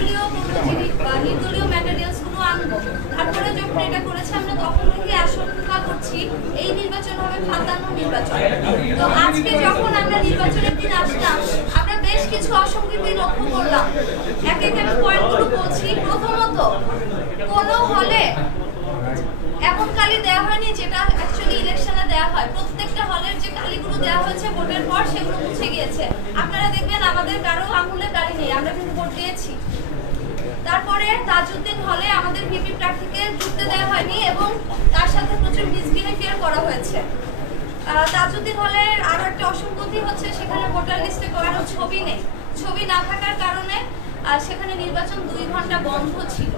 নির্দলীয় কোনো জিনিস বা নির্দলীয় ম্যাটেরিয়ালস গুলো আনবো। তারপরে যখন এটা করেছে আমরা তখন থেকে আশঙ্কা করছি এই নির্বাচন হবে ফাঁদানো নির্বাচন। তো আজকে যখন আমরা নির্বাচনের দিন আসলাম আমরা বেশ কিছু অসঙ্গতি লক্ষ্য করলাম। এক এক আমি পয়েন্টগুলো বলছি। প্রথমত, কোনো হলে এমন কালি দেওয়া হয়নি যেটা অ্যাকচুয়ালি ইলেকশনে দেওয়া হয়। প্রত্যেকটা হলের যে কালিগুলো দেওয়া হয়েছে ভোটের পর সেগুলো মুছে গিয়েছে। আপনারা দেখবেন আমাদের কারো আঙুলের কালি নেই, আমরা কিন্তু ভোট দিয়েছি। তারপরে তাজউদ্দিন হলে আমাদের ভিপি প্রার্থীকে ঢুকতে দেওয়া হয়নি এবং তার সাথে প্রচুর মিসবিহেভিয়ার করা হয়েছে। তাজউদ্দিন হলের আরো একটা অসঙ্গতি হচ্ছে সেখানে ভোটার লিস্টে কারো ছবি নেই। ছবি না থাকার কারণে সেখানে নির্বাচন 2 ঘন্টা বন্ধ ছিল।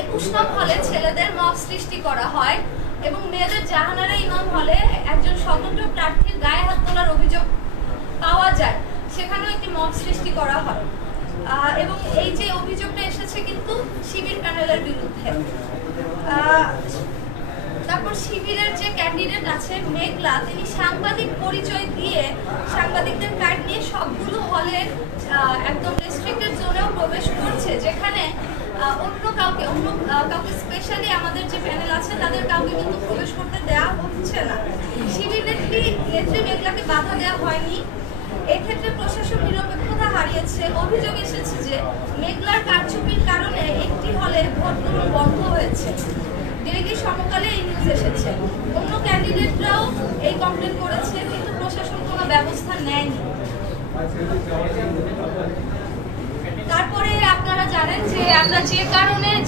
21 নং হলে ছেলেদের মব সৃষ্টি করা হয় এবং মেয়েদের জাহানারা ইমাম হলে একজন স্বতন্ত্র প্রার্থীর গায়ে হাত তোলার অভিযোগ পাওয়া যায়, সেখানেও একটি মব সৃষ্টি করা হয় এবং এই যে অভিযোগটা এসেছে কিন্তু শিবির প্যানেলের বিরুদ্ধে। তারপর শিবিরের যে ক্যান্ডিডেট আছে মেঘলা, তিনি সাংবাদিক পরিচয় দিয়ে সাংবাদিকদের কার্ড নিয়ে সবগুলো হলে একদম রেস্ট্রিক্টেড জোনেও প্রবেশ করছে, যেখানে অন্য কাউকে স্পেশালি আমাদের যে প্যানেল আছে তাদের কাউকে কিন্তু প্রবেশ করতে দেওয়া হচ্ছে না। শিবির নেত্রী মেঘলাকে বাধা দেওয়া হয়নি। এক্ষেত্রে প্রশাসন নিরপেক্ষতা হারিয়েছে। অভিযোগ এসেছে যে মেঘলার কারচুপির কারণে একটি হলে ভোট গ্রহণ বন্ধ হয়েছে। ডেইলি সমকালে এই নিউজ এসেছে। অন্য ক্যান্ডিডেটরাও এই কমপ্লেন করেছে কিন্তু প্রশাসন কোনো ব্যবস্থা নেয়নি। তারপরে আপনারা জানেন যে আমরা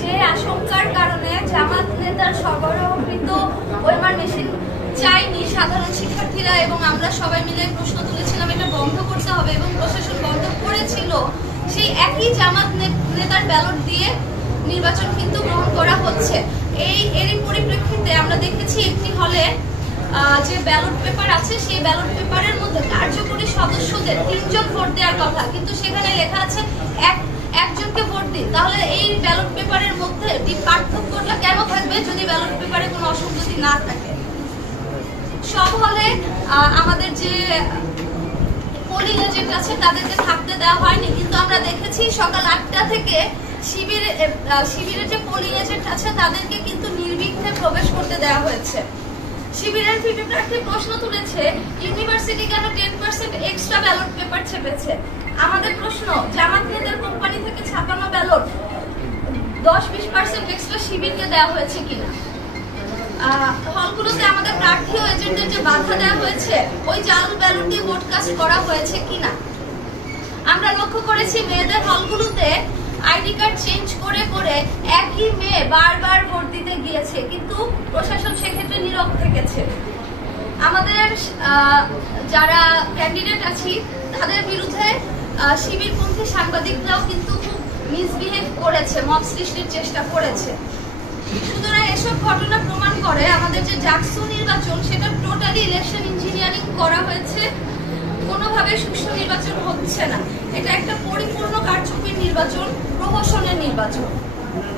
যে আশঙ্কার কারণে জামাত নেতার সরবরাহকৃত ওয়েমার মেশিন চাইনি সাধারণ শিক্ষার্থীরা এবং আমরা সবাই মিলে প্রশ্ন তুলেছিলাম এটা বন্ধ করতে হবে এবং প্রশাসন বন্ধ করেছিল, সেই একই জামাত নেতার ব্যালট দিয়ে নির্বাচন কিন্তু গ্রহণ করা হচ্ছে। এরই পরিপ্রেক্ষিতে আমরা দেখেছি একটি হলে যে ব্যালট পেপার আছে সেই ব্যালট পেপারের মধ্যে কার্যকরী সদস্যদের 3 জন ভোট দেওয়ার কথা, কিন্তু সেখানে লেখা আছে একজনকে ভোট দিন। তাহলে এই ব্যালট পেপারের মধ্যে পার্থক্যটা কেন থাকবে যদি ব্যালট পেপারে কোনো অসঙ্গতি না থাকে? সব হলে আমাদের যে পোলিং এজেন্ট আছে তাদেরকে থাকতে দেওয়া হয়নি, কিন্তু আমরা দেখেছি সকাল 8টা থেকে শিবিরের যে পোলিং এজেন্ট আছে তাদেরকে কিন্তু নির্বিঘ্নে প্রবেশ করতে দেওয়া হয়েছে। শিবিরের ভিপি প্রার্থী প্রশ্ন তুলেছে ইউনিভার্সিটি কেন 10% এক্সট্রা ব্যালট পেপার ছেপেছে। আমাদের প্রশ্ন, জামাত নেতার কোম্পানি থেকে ছাপানো ব্যালট 10-20% এক্সট্রা শিবিরকে দেওয়া হয়েছে কিনা। হলগুলোতে আমাদের প্রার্থী ও এজেন্টদের যে বাধা দেওয়া হয়েছে ওই জাল ব্যালট দিয়ে ভোট কাস্ট করা হয়েছে কিনা। আমরা লক্ষ্য করেছি মেয়েদের হলগুলোতে আইডি কার্ড চেঞ্জ করে করে একই মেয়ে বারবার ভোট দিতে গিয়েছে, কিন্তু প্রশাসন সেক্ষেত্রে নীরব থেকেছে। আমাদের যারা ক্যান্ডিডেট আছি তাদের বিরুদ্ধে শিবিরপন্থী সাংবাদিকরাও কিন্তু খুব মিসবিহেভ করেছে, মব সৃষ্টির চেষ্টা করেছে। সুতরাং এসব ঘটনা প্রমাণ করে আমাদের যে জাকসু নির্বাচন সেটা টোটালি ইলেকশন ইঞ্জিনিয়ারিং করা হয়েছে, কোনোভাবে সুষ্ঠু নির্বাচন হচ্ছে না। এটা একটা পরিপূর্ণ কারচুপির নির্বাচন, প্রহসনের নির্বাচন।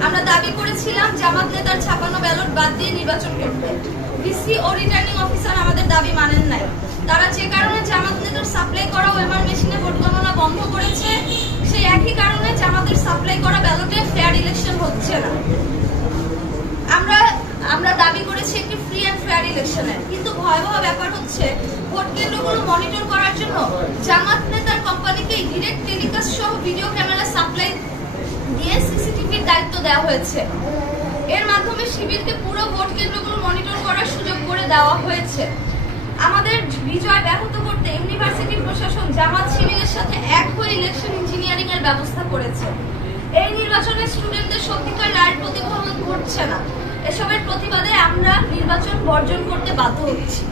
আমরা দাবি করেছিলাম জামাত নেতার ছাপানো ব্যালট বাদ দিয়ে নির্বাচন করতে। ভিসি ও রিটার্নিং অফিসার আমাদের দাবি মানেন নাই। তারা যে কারণে জামাত নেতার সাপ্লাই করা ওয়েমার মেশিনে ভোট গণনা বন্ধ করেছে সেই একই কারণে জামাতের সাপ্লাই করা ব্যালটে ফেয়ার ইলেকশন হচ্ছে না। আমরা দাবি করেছি একটি ফ্রি অ্যান্ড ফেয়ার ইলেকশনের, কিন্তু ভয়াবহ ব্যাপার হচ্ছে ভোট কেন্দ্রগুলো মনিটর করার জন্য জামাত নেতার কোম্পানিকে ডিরেক্ট টেলিকাস্ট সহ ভিডিও ক্যামেরা সাপ্লাই দিয়ে সিসিটিভির দায়িত্ব দেওয়া হয়েছে। এর মাধ্যমে শিবিরকে পুরো ভোট কেন্দ্রগুলো মনিটর করার সুযোগ করে দেওয়া হয়েছে। আমাদের বিজয় ব্যাহত করতে ইউনিভার্সিটি প্রশাসন জামাত শিবিরের সাথে এক হয়ে ইলেকশন ইঞ্জিনিয়ারিং এর ব্যবস্থা করেছে। এই নির্বাচনে স্টুডেন্টদের সত্যিকার রায়ের প্রতিফলন ঘটছে না। এসবের প্রতিবাদে আমরা নির্বাচন বর্জন করতে বাধ্য হচ্ছি।